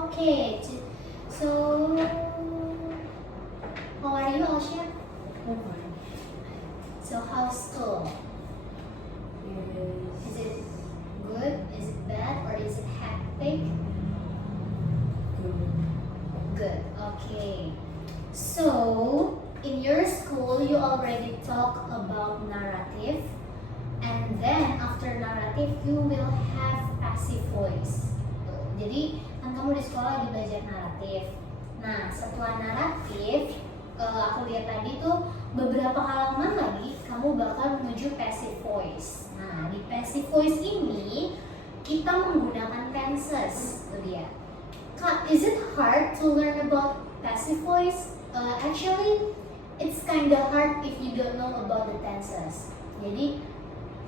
Okay. So, how are you, Alsha? Fine. So, how's school? Is it good? Is it bad? Or is it hectic? Good. Okay. So, in your school, you already talk about narrative, and then after narrative, you will have passive voice. Tuh. Jadi, kan kamu di sekolah lagi belajar naratif. Nah, setelah naratif, aku lihat tadi tuh beberapa halaman lagi kamu bakal menuju passive voice. Nah, di passive voice ini kita menggunakan tenses. Tuh dia. Kak, is it hard to learn about passive voice? Actually, it's kinda hard if you don't know about the tenses. Jadi,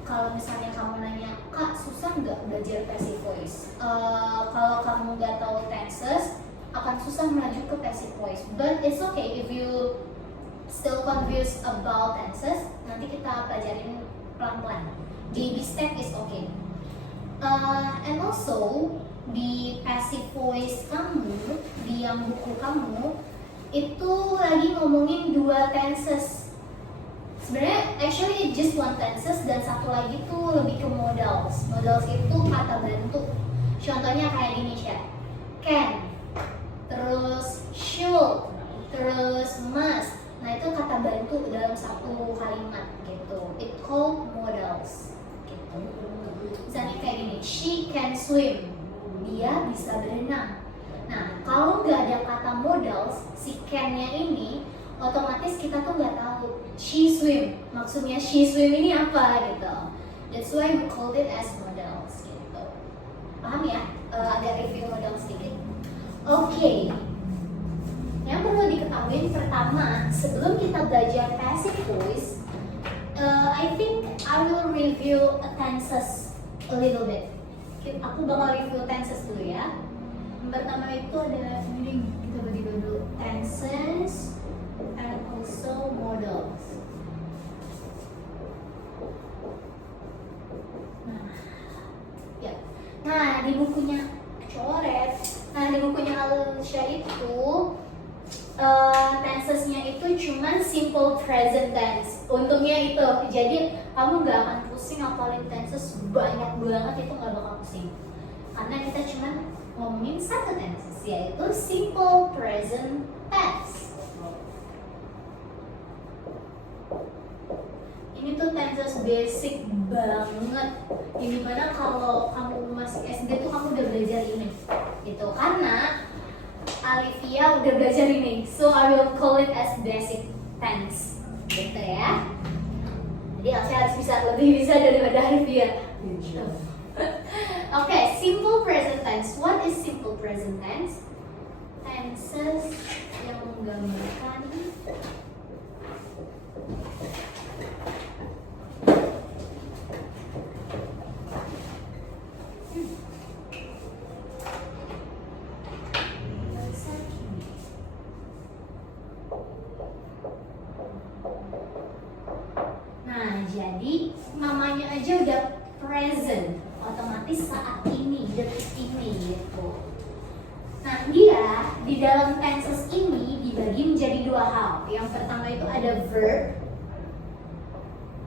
kalau misalnya kamu nanya, Kak, susah nggak belajar passive voice? Kalau kamu nggak tahu tenses, akan susah melaju ke passive voice. But it's okay if you still confused about tenses. Nanti kita pelajarin pelan-pelan. Baby step is okay. And also, di passive voice kamu, di yang buku kamu, itu lagi ngomongin 2 tenses. Sebenarnya actually it just one tenses dan satu lagi tuh lebih ke modals. Modals itu kata bantu. Contohnya kayak gini, Syah. Can, terus should, terus must. Nah, itu kata bantu dalam satu kalimat gitu. It called modals gitu. Misalnya kayak gini, she can swim. Dia bisa berenang. Nah, kalau nggak ada kata modals, si can-nya ini otomatis kita tuh nggak tahu she swim. Maksudnya she swim ini apa gitu. That's why we called it as modals gitu. Paham ya? Agak review modal sedikit. Oke. Yang perlu diketahui pertama, sebelum kita belajar passive voice, I think I will review tenses a little bit. Aku bakal review tenses dulu ya. Yang pertama itu ada ini, kita bagi dulu tenses and also modals. Ya. Nah, di bukunya coret. Nah, di bukunya Alsha itu tensesnya itu cuman simple present tense. Untungnya itu, jadi kamu nggak akan pusing hafalin tenses banyak banget, itu nggak bakal pusing. Karena kita cuman ngomongin satu tenses, yaitu simple present tense. Ini tuh tenses basic banget. Ini mana kalau kamu masih SD tuh kamu udah belajar ini, gitu. Karena Alivia udah belajar ini, so I will call it as basic tense, gitu ya. Jadi Alsha harus lebih bisa daripada Alivia. Okay, simple present tense. What is simple present tense? Tenses yang menggambarkan jadi namanya aja udah present, otomatis saat ini, detik ini gitu. Nah, dia di dalam tenses ini dibagi menjadi 2 hal. Yang pertama itu ada verb,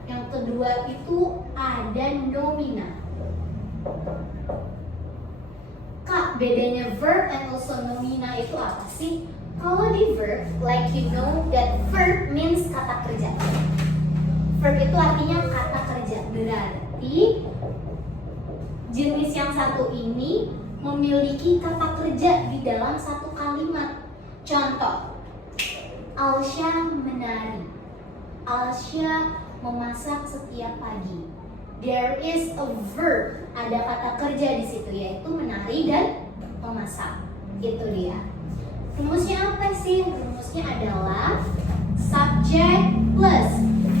yang kedua itu ada nomina. Kak, bedanya verb and also nomina itu apa sih? Kalau di verb, like you know that verb means kata kerja. Verb itu artinya kata kerja, berarti jenis yang satu ini memiliki kata kerja di dalam satu kalimat. Contoh, Alsha menari, Alsha memasak setiap pagi. There is a verb, ada kata kerja di situ, yaitu menari dan memasak. Itu dia. Rumusnya apa sih? Rumusnya adalah subject plus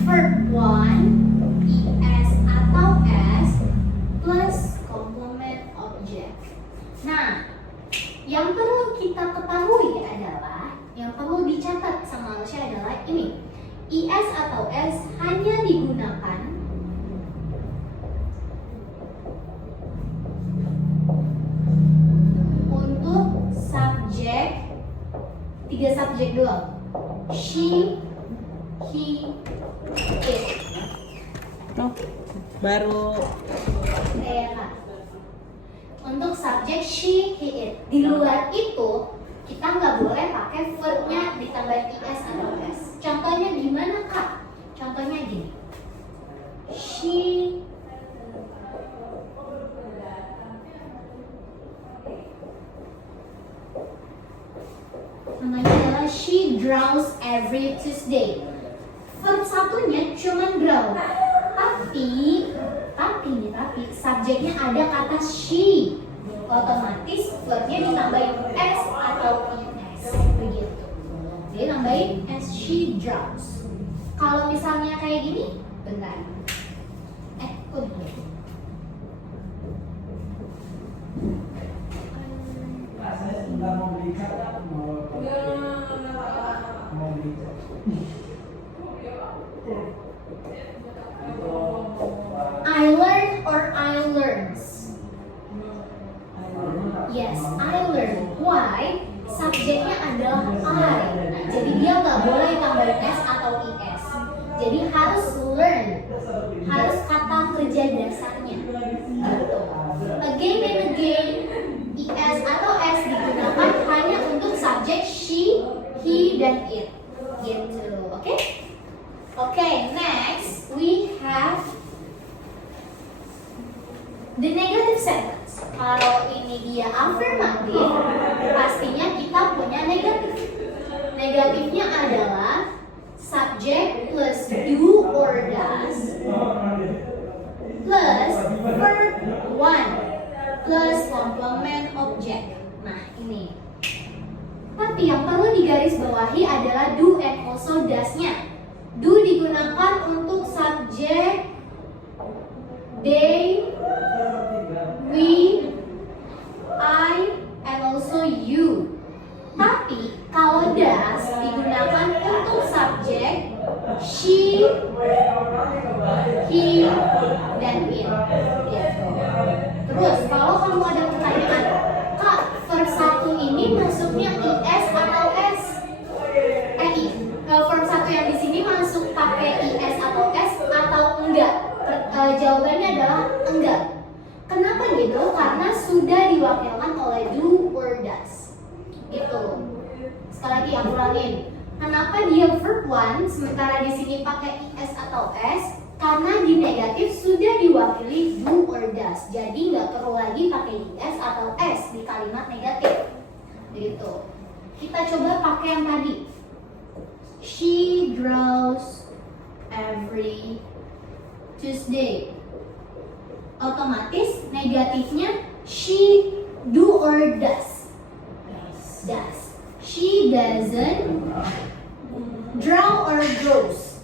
verb 1 is atau s plus complement object. Nah, yang perlu kita ketahui adalah, yang perlu dicatat sama Alsha adalah ini. is atau s hanya digunakan untuk 3 subjek doang. She, he, it. Oh, baru. Ya kan? Untuk subjek she, he, it. Di luar itu kita nggak boleh pakai verbnya ditambah is atau s. Contohnya gimana kak? Contohnya gini. She Contohnya adalah she draws every Tuesday. Verb satunya cuma draw. Tapi subjeknya ada kata she. Otomatis verbnya ditambahin s atau es begitu. Jadi tambahin s, she draws. Kalau misalnya kayak gini, bentar. Kok begini? I learn or I learns. Yes, I learn. Why? Subjeknya adalah I. Jadi dia nggak boleh tambahin s atau is. Jadi harus learn. Harus kata kerja dasarnya. Gitu. Again and again, is atau s digunakan hanya untuk subjek she, he, dan it. Gitu. Oke? Okay, next we have the negative sentence. Kalau ini dia affirmative, pastinya kita punya negatif. Negatifnya adalah subject plus do or does plus verb one plus complement object. Nah ini. Tapi yang perlu digarisbawahi adalah do and also does-nya. Do digunakan untuk subjek they, we, I, and also you. Tapi kalau does digunakan untuk subjek she, he, dan it. Gitu. Terus kalau kamu ada pertanyaan, kak, verb satu ini masuknya is atau s? Verb satu yang di sini masuk pakai is atau s atau enggak? Jawabannya adalah enggak. Kenapa gitu? Karena sudah diwakilkan oleh do or does. Gitu. Sekali lagi aku ulangin. Kenapa dia verb one sementara di sini pakai is atau s? Karena di negatif sudah diwakili do or does. Jadi nggak perlu lagi pakai is atau s di kalimat negatif. Begitu. Kita coba pakai yang tadi. She draws every Tuesday. Otomatis negatifnya she do or does. Does. She doesn't draw or draws.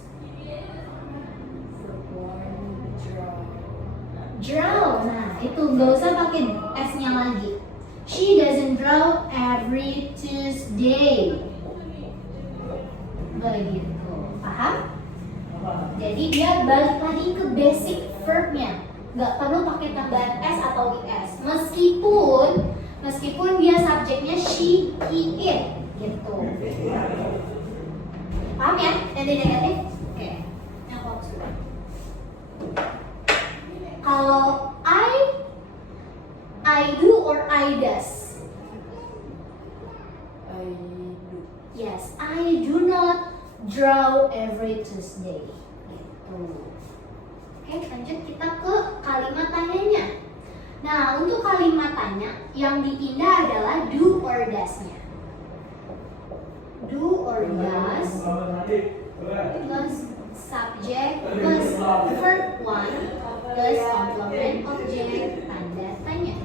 Draw. Nah, itu nggak usah pakai s-nya lagi. She doesn't draw every Tuesday. Begitu. Paham? Jadi dia balik lagi ke basic verbnya. Nggak perlu pakai tambahan s atau is. Meskipun dia subjeknya she, he, it. Gitu. Paham ya? Jadi negatif? Oke. Yang fokus dulu. Kalau I do or I does? I do. Yes, I do not draw every Tuesday. Gitu. Oke, lanjut kita ke kalimat tanyanya. Nah, untuk kalimat tanya yang dipindah adalah do or does-nya. Do or does plus subject plus verb one plus complement object tanda tanya.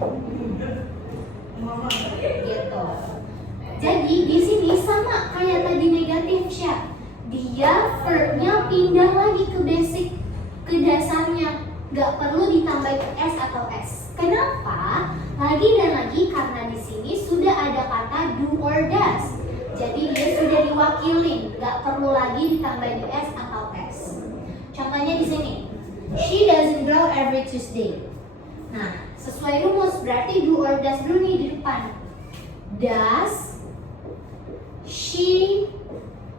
Gitu. Jadi di sini sama kayak tadi negatif Syah. Dia verbnya pindah lagi ke basic, ke dasarnya. Gak perlu ditambahin s atau s. Kenapa? Lagi dan lagi karena di sini sudah ada kata do or does. Jadi dia sudah diwakilin, gak perlu lagi ditambahin s atau s. Contohnya di sini, she doesn't draw every Tuesday. Nah, sesuai rumus berarti do or does dulu nih di depan. Does she.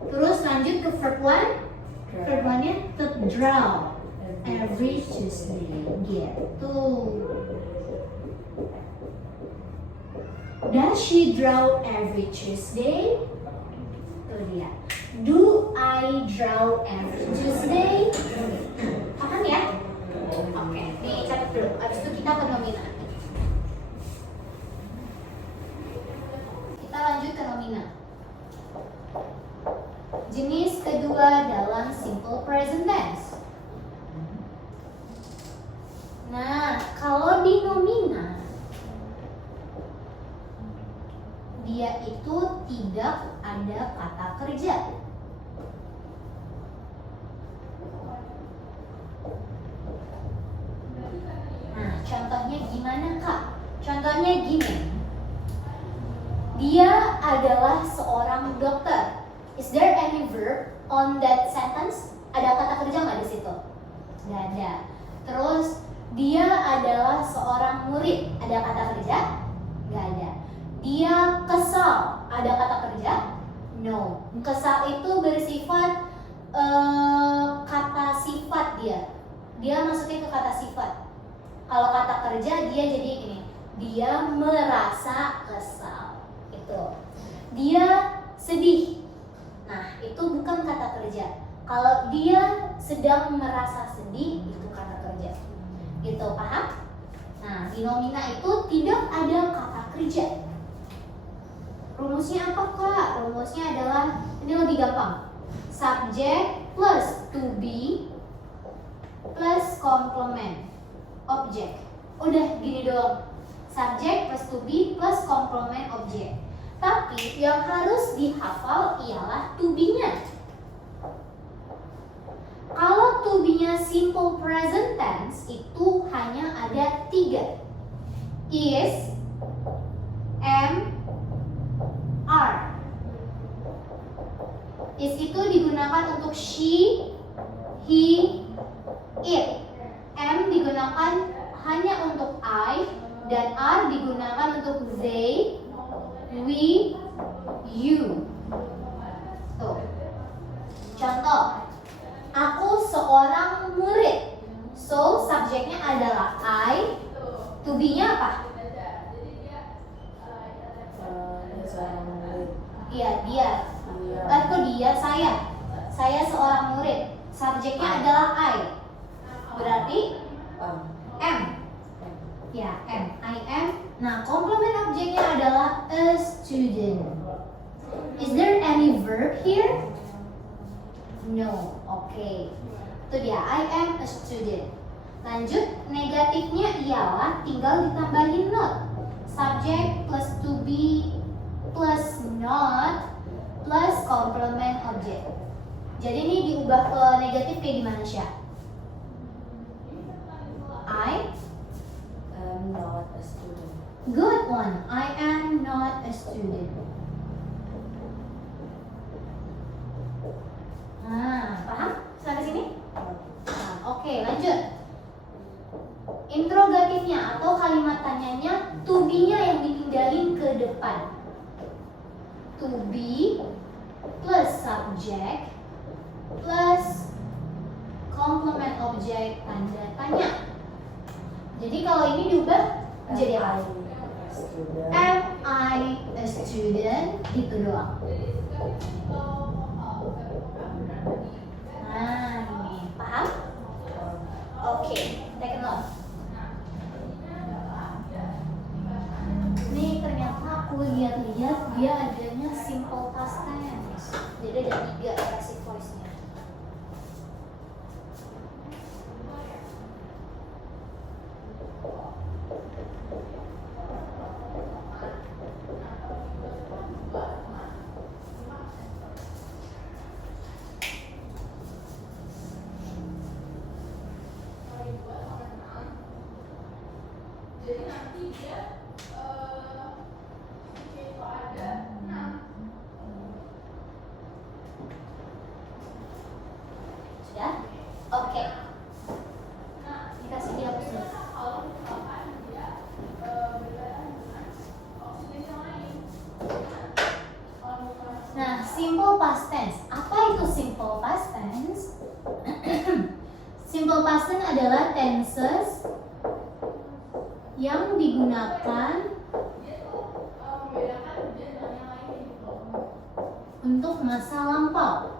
Terus lanjut ke verb one. Verb one-nya to draw every Tuesday. Gitu. Does she draw every Tuesday? Tuh dia. Do I draw every Tuesday? Paham ya? Oke, dicatat dulu. Abis itu kita ke nomina. Kita lanjut ke nomina. Jenis kedua dalam simple present tense. Nah, kalau di nomina, dia itu tidak ada kata kerja. Nah, contohnya gimana, Kak? Contohnya gini. Dia adalah seorang dokter. Is there any verb on that sentence? Ada kata kerja nggak di situ? Nggak ada. Terus, dia adalah seorang murid. Ada kata kerja? Nggak ada. Dia kesal. Ada kata kerja? No. Kesal itu bersifat kata sifat dia. Dia masukin ke kata sifat. Kalau kata kerja dia jadi ini. Dia merasa kesal. Itu. Dia sedih. Nah, itu bukan kata kerja. Kalau dia sedang merasa sedih, itu kata kerja. Gitu, paham? Nah, di nomina itu tidak ada kata kerja. Rumusnya apa, Kak? Rumusnya adalah, ini lebih gampang. Subject plus to be plus complement object. Udah gini doang. Subject plus to be plus complement object. Tapi yang harus dihafal ialah to be-nya. Kalau to be-nya simple present tense itu hanya ada 3. Is, am, are. Is itu digunakan untuk she, he, it. Am digunakan hanya untuk I, dan are digunakan untuk they, we, you. Tuh. Contoh, aku seorang murid. So, subjeknya adalah I. To be-nya apa? Seorang murid. Iya, dia. Kok dia? Saya seorang murid. Subjeknya adalah I. Berarti am. Ya, am. I am. Nah, complement objeknya adalah a student. Is there any verb here? No. Oke. Itu dia. I am a student. Lanjut, negatifnya ialah tinggal ditambahin not. Subject plus to be plus not plus complement object. Jadi ini diubah ke negatif kayak gimana, Syah? I am not a student. Good one. I am not a student. Nah, paham? Sampai sini? Nah, oke, lanjut. Interrogatifnya atau kalimat tanyanya to be-nya yang dipindahin ke depan. To be plus subject plus complement object tanda tanya. Jadi kalau ini diubah menjadi apa? Am I a student? Gitu doang. Nah, ini paham? Oke, take note. Nih ternyata aku lihat-lihat dia adanya simple past tense. Jadi ada 3 passive voice-nya. Sudah? Oke. Dikasih dia dulu. Nah, past tense adalah tenses yang digunakan untuk masa lampau.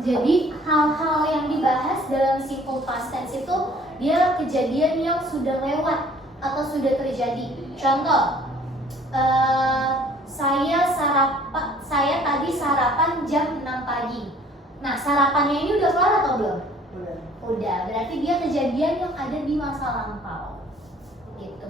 Jadi hal-hal yang dibahas dalam simple past tense itu dia kejadian yang sudah lewat atau sudah terjadi. Contoh, saya tadi sarapan jam 6 pagi. Nah, sarapannya ini udah kelar atau belum? Udah. Berarti dia kejadian yang ada di masa lampau. Gitu.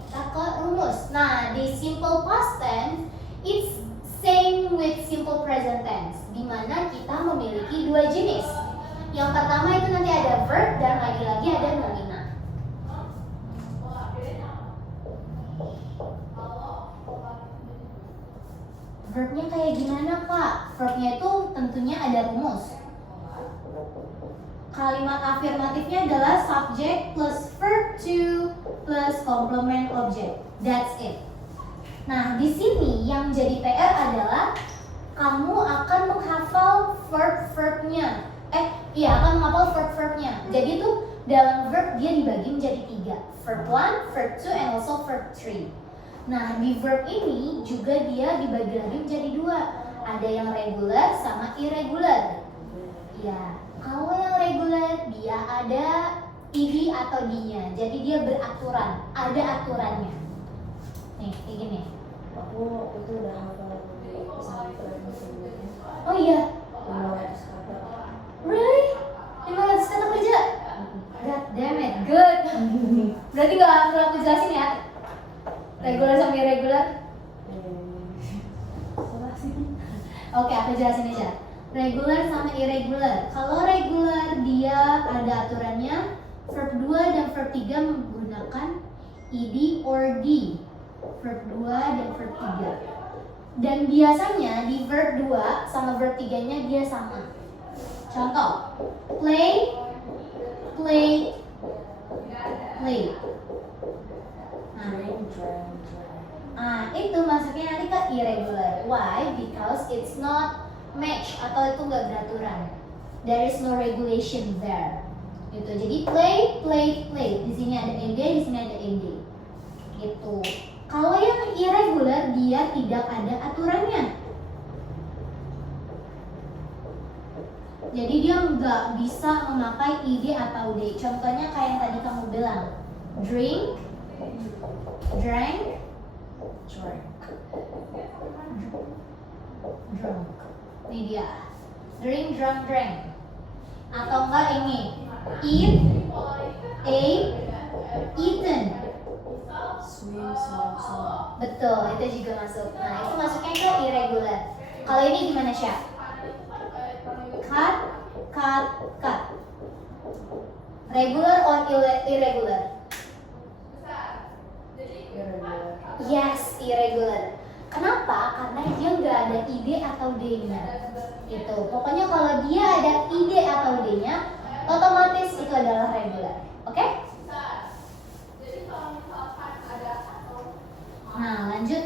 Kita ke rumus. Nah, di simple past tense it's same with simple present tense, di mana kita memiliki dua jenis. Yang pertama itu nanti ada verb dan lagi-lagi ada nomina. Verbnya kayak gimana, Kak? Verbnya itu tentunya ada rumus. Kalimat afirmatifnya adalah subject plus verb to plus complement object. That's it. Nah, di sini yang jadi PR adalah kamu akan menghafal verb-verbnya. Akan menghafal verb-verbnya. Jadi tuh dalam verb dia dibagi menjadi 3. Verb 1, verb 2, and also verb 3. Nah, di verb ini juga dia dibagi lagi menjadi 2. Ada yang regular sama irregular. Ya, kalau yang regular dia ada id atau d-nya. Jadi dia beraturan, ada aturannya. Nih, kayak gini. Aku itu udah hafal di pesantren sebelumnya. Oh iya. 500 kata. Really? 500 kata kerja? God damn it, good. Berarti gak perlu aku jelasin ya? Regular sama irregular? Salah sih. Oke, aku jelasin aja. Regular sama irregular. Kalau regular dia ada aturannya. Verb 2 dan verb 3 menggunakan id or d. Verb 2 dan verb 3. Dan biasanya di verb 2 sama verb 3-nya dia sama. Contoh, play, play, play. Itu masuknya nanti ke irregular. Why? Because it's not match atau itu nggak beraturan. There is no regulation there. Gitu. Jadi play, play, play. Di sini ada ed, di sini ada ed. Gitu. Kalau yang irregular dia tidak ada aturannya. Jadi dia nggak bisa memakai id atau d. Contohnya kayak yang tadi kamu bilang, drink, drank, drunk. Ini dia. Drink, drunk, drank. Atau enggak ini, eat, ate, eaten. Swim, swim. Betul, itu juga masuk. Nah, itu masuknya ke irregular. Kalau ini gimana, Syah? Cut, cut, cut. Regular or irregular? Irregular. Yes, irregular. Kenapa? Karena dia nggak ada id atau d-nya. Itu. Pokoknya kalau dia ada id atau d-nya, otomatis itu adalah regular. Oke? Nah, lanjut.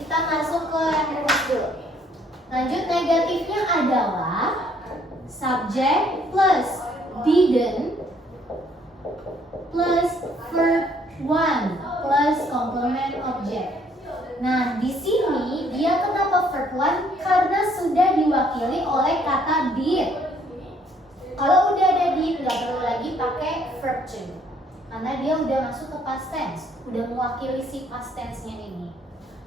Kita masuk ke yang rumus dulu. Lanjut, negatifnya adalah subject plus didn't plus verb 1 plus complement object. Nah, di sini dia kenapa verb 1? Karena sudah diwakili oleh kata did. Kalau udah ada did, nggak perlu lagi pakai verb 2. Karena dia udah masuk ke past tense, udah mewakili si past tense-nya ini.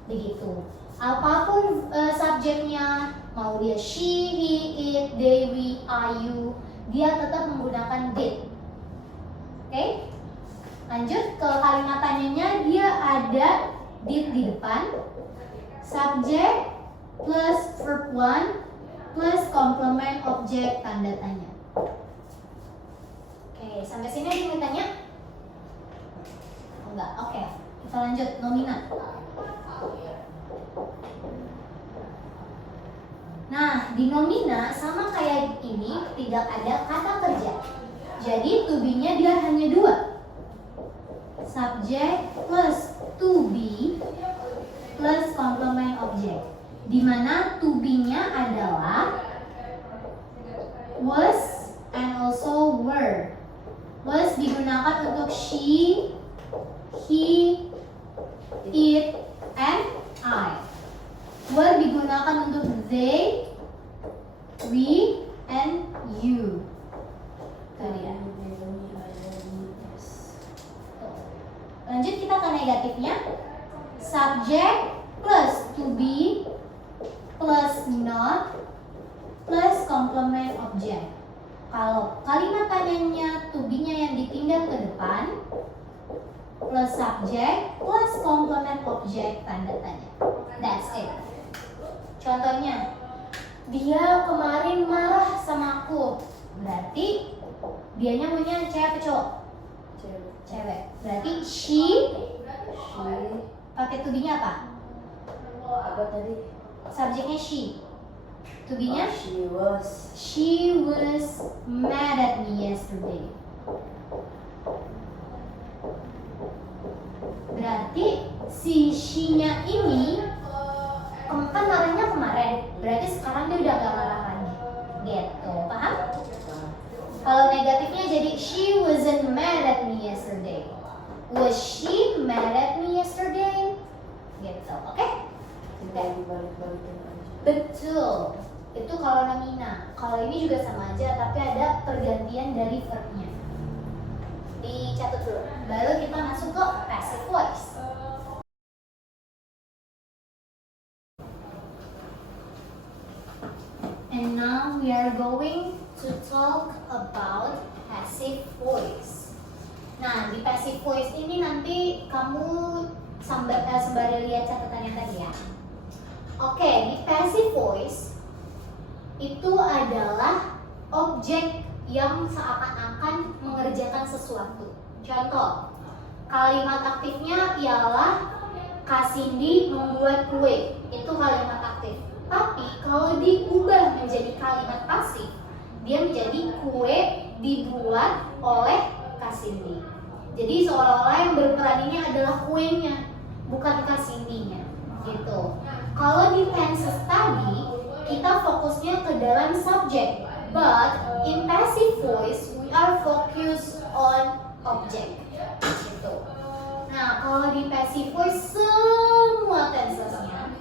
Begitu. Apapun subjeknya, mau dia she, he, it, they, we, are, you, dia tetap menggunakan did. Oke? Lanjut ke kalimat tanyanya, dia ada did di depan, subject plus verb 1 plus complement object tanda tanya. Oke, sampai sini ada yang mau tanya? Enggak, oke. Kita lanjut, nomina. Nah, di nomina sama kayak ini tidak ada kata kerja. Jadi to be-nya dia hanya 2. Subject plus to be plus complement object. Di mana to be-nya adalah was and also were. Was digunakan untuk she, he, it, and I. Were digunakan untuk they, we, and you. Itu dia. Lanjut kita ke negatifnya. Subject plus to be plus not plus complement object. Kalau kalimat tanyanya to be-nya yang dipindah ke depan plus subject plus complement object tanda tanya. That's it. Contohnya, dia kemarin marah sama aku. Berarti dianya maunya cewek apa cowok? Cewek. Berarti she pakai to be-nya apa? Apa tadi? Subjeknya she. To be-nya? She was She was mad at me yesterday. Berarti si she-nya ini kan marahnya kemarin. Berarti sekarang dia udah gak marah lagi. Gitu, paham? Kalau negatifnya jadi she wasn't mad at me yesterday. Was she mad at me yesterday? Gitu, oke? tidak dibalik-balikin aja. Betul. Itu kalau nomina. Kalau ini juga sama aja, tapi ada pergantian dari verb-nya. Dicatat dulu. Baru kita masuk ke passive voice. And now we are going to talk about passive voice. Nah, di passive voice ini nanti kamu sembari lihat catatannya tadi ya. Oke, di passive voice itu adalah objek yang seakan-akan mengerjakan sesuatu. Contoh, kalimat aktifnya ialah Kak Cindy membuat kue. Itu kalimat aktif. Tapi kalau diubah menjadi kalimat pasif, dia menjadi kue dibuat oleh Kak Cindy. Jadi seolah-olah yang berperan ini adalah kuenya, bukan Kak Cindy-nya. Gitu. Kalau di tenses tadi, kita fokusnya ke dalam subjek, but in passive voice we are focused on object. Gitu. Nah, kalau di passive voice semua tensesnya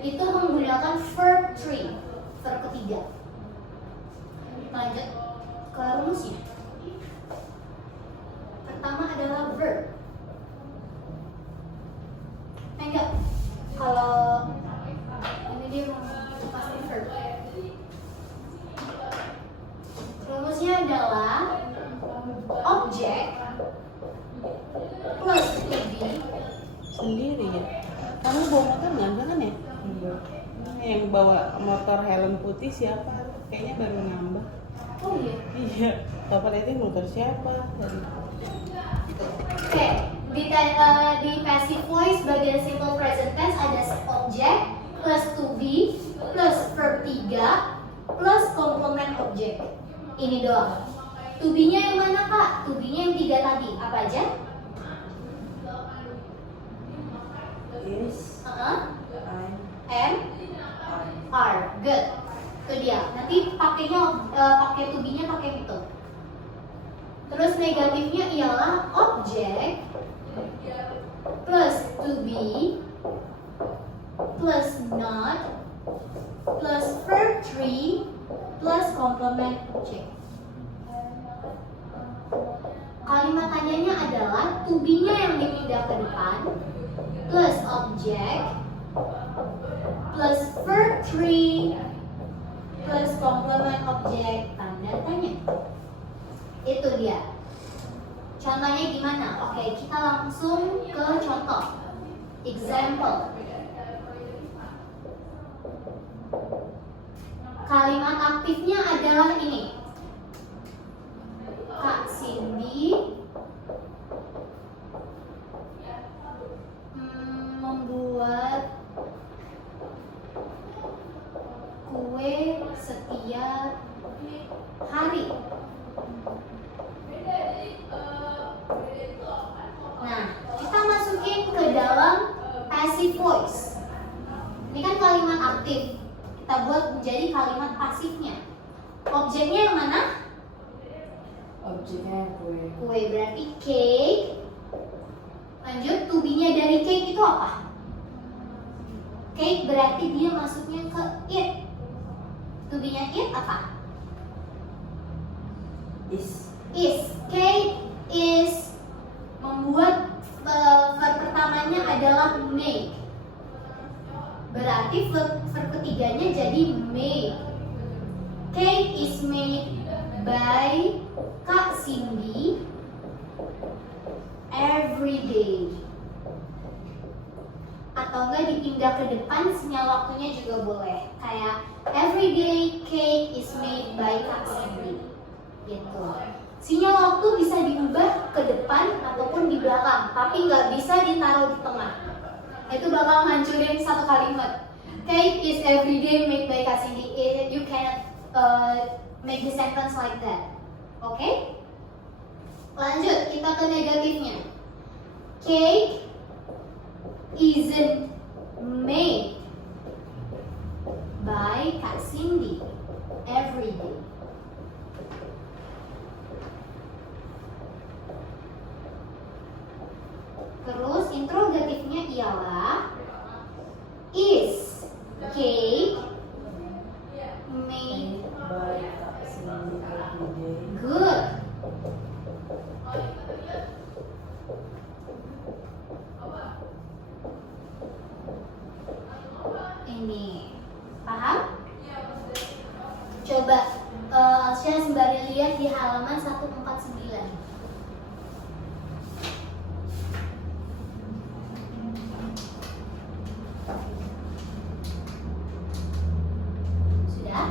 itu menggunakan verb 3, verb ketiga. Lanjut ke rumusnya. Pertama adalah verb. Enggak. Kalau ini dia pasti verb. Rumusnya adalah objek plus to be. Sendiri ya. Kamu bawa motor nggak kan ya? Yang bawa motor helm putih siapa? Kayaknya baru nambah. Oh iya. Iya. Papa liatin motor siapa? Oke, di passive voice bagian simple present tense ada object plus to be plus verb 3 plus complement object. Ini doang. To be-nya yang mana Kak? To be-nya yang 3 tadi. Apa aja? Is, I'm, M, R. Good. Itu dia. Nanti pakai to be-nya pakai itu. Terus negatifnya ialah object plus to be plus not plus verb 3 plus complement object. Kalimat tanyanya adalah to be-nya yang dipindah ke depan plus object plus verb 3 plus complement object tanda tanya. Itu dia. Contohnya gimana? Oke, kita langsung ke contoh. Example. Kalimat aktifnya adalah ini. Kak Cindy membuat kue setiap hari. Nah, kita masukin ke dalam passive voice. afirmatif. Kita buat menjadi kalimat pasifnya. Objeknya yang mana? Objeknya kue. Kue, berarti cake. Lanjut, to be-nya dari cake itu apa? Cake berarti dia masuknya ke it. To be-nya it apa? Is. Cake is. Membuat verb pertamanya adalah make. Berarti verb ketiganya jadi made. Cake is made by Kak Cindy every day. Atau enggak dipindah ke depan, sinyal waktunya juga boleh. Kayak every day cake is made by Kak Cindy. Gitu. Sinyal waktu bisa diubah ke depan ataupun di belakang, tapi nggak bisa ditaruh di tengah. Itu bakal ngancurin satu kalimat. Cake is every day made by Kak Cindy. You cannot make the sentence like that. Oke? Lanjut, kita ke negatifnya. Cake isn't made by Kak Cindy every day. Terus interrogatifnya ialah is cake made By Kak Cindy every day. good? Ini paham? Coba Alsya sembari lihat di halaman 149. Sudah?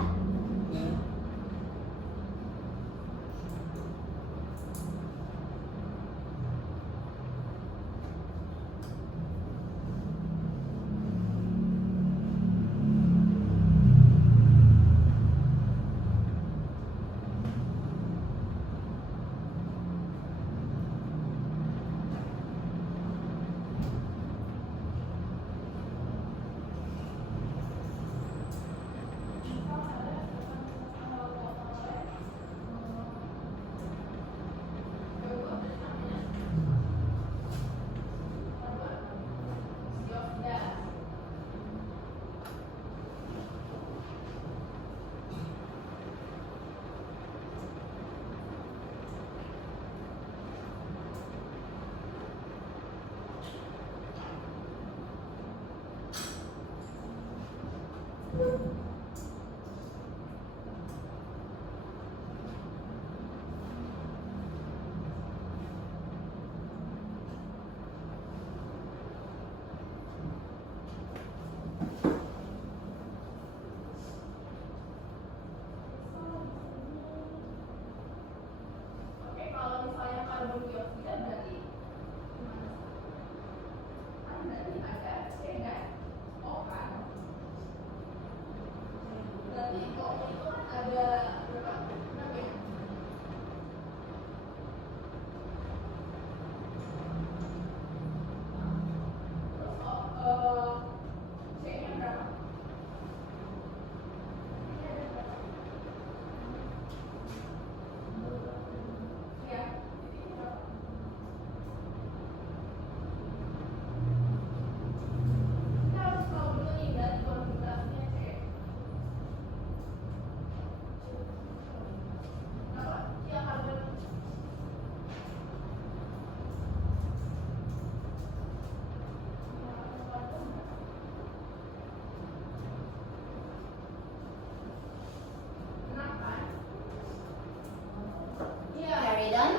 Carry on.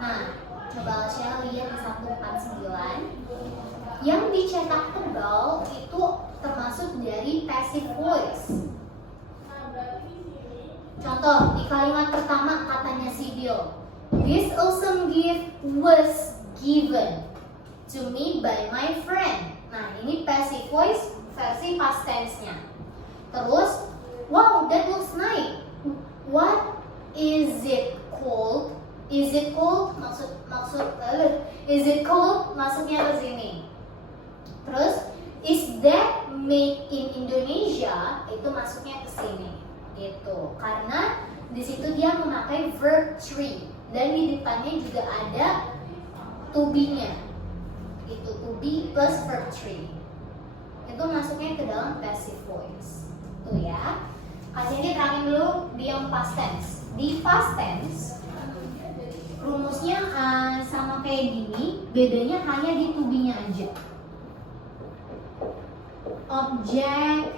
Nah, coba Alsya lihat di 149. Yang dicetak tebal itu termasuk dari passive voice. Contoh, di kalimat pertama katanya si Bill, this awesome gift was given to me by my friend. Nah, ini passive voice versi past tense-nya. Terus, wow, that looks nice. What is it called? Is it cold? Is it cold? Maksudnya ke sini. Terus, is that made in Indonesia itu masuknya ke sini gitu. Karena di situ dia memakai verb 3 dan di depannya juga ada to be-nya. Itu to be plus verb 3. Itu masuknya ke dalam passive voice. Tuh ya. Kasih diterangin dulu di yang past tense. Di past tense rumusnya sama kayak gini, bedanya hanya di to be-nya aja. Object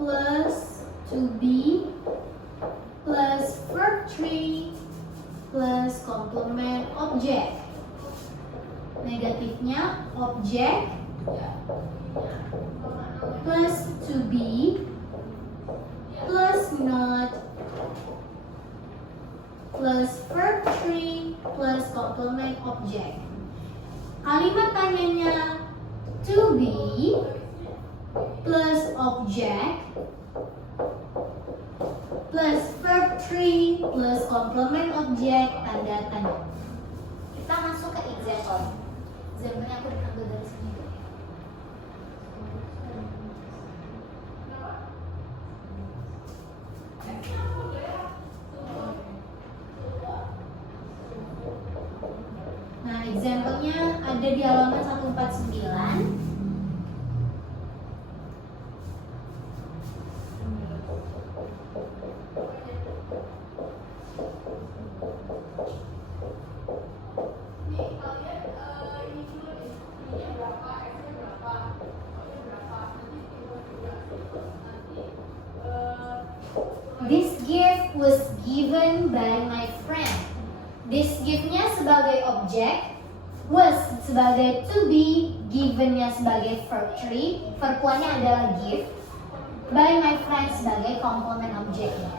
plus to be plus verb 3 plus complement object. Negatifnya object plus to be plus not plus verb 3 plus complement object. Kalimat tanyanya to be plus object plus verb 3 plus complement object tanda tanya. Kita masuk ke example. Example-nya aku diambil dari sini. Nah, example-nya ada di halaman 149. This gift was given by my friend. This gift-nya sebagai objek, was sebagai to be, given-nya sebagai verb 3, verb-nya adalah gift, by my friend sebagai komplement objeknya.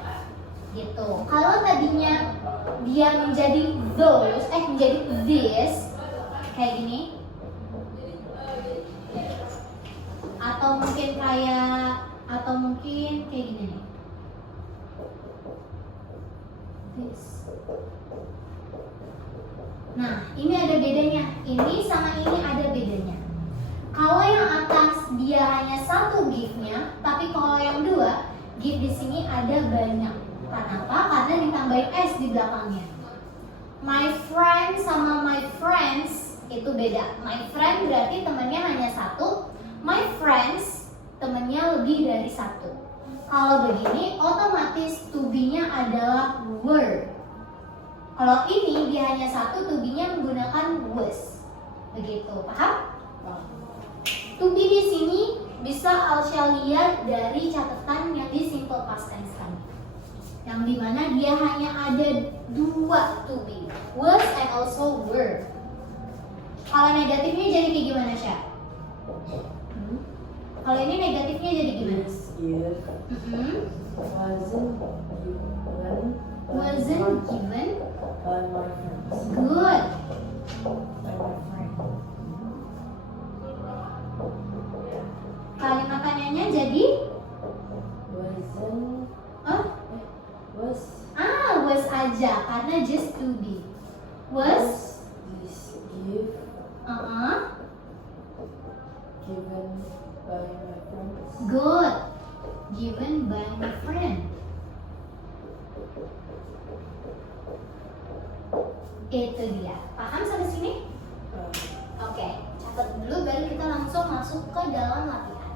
Gitu. Kalau tadinya dia menjadi those, menjadi this, kayak gini, atau mungkin kayak gini nih. This. Nah, ini ada bedanya. Ini sama ini ada bedanya. Kalau yang atas dia hanya satu gift-nya, tapi kalau yang dua, gift di sini ada banyak. Kenapa? Karena ditambahin s di belakangnya. My friend sama my friends itu beda. My friend berarti temannya hanya satu. My friends temannya lebih dari satu. Kalau begini, otomatis to be-nya adalah were. Kalau ini dia hanya satu, to be-nya menggunakan was. Begitu, paham? To be di sini bisa Alsya lihat dari catatan yang di simple past tense tadi. Yang dimana dia hanya ada dua to be, was and also were. Kalau negatifnya jadi kayak gimana, Syah? Kalau ini negatifnya jadi gimana? Wasn't given by my friends. Good. By my friend. Kalimat tanyanya jadi Wasn't. Was. Was aja karena just to be. Was This gift given by my friends. good. Given by my friend. Itu dia. Paham sampai sini? Oke, catat dulu baru kita langsung masuk ke dalam latihan.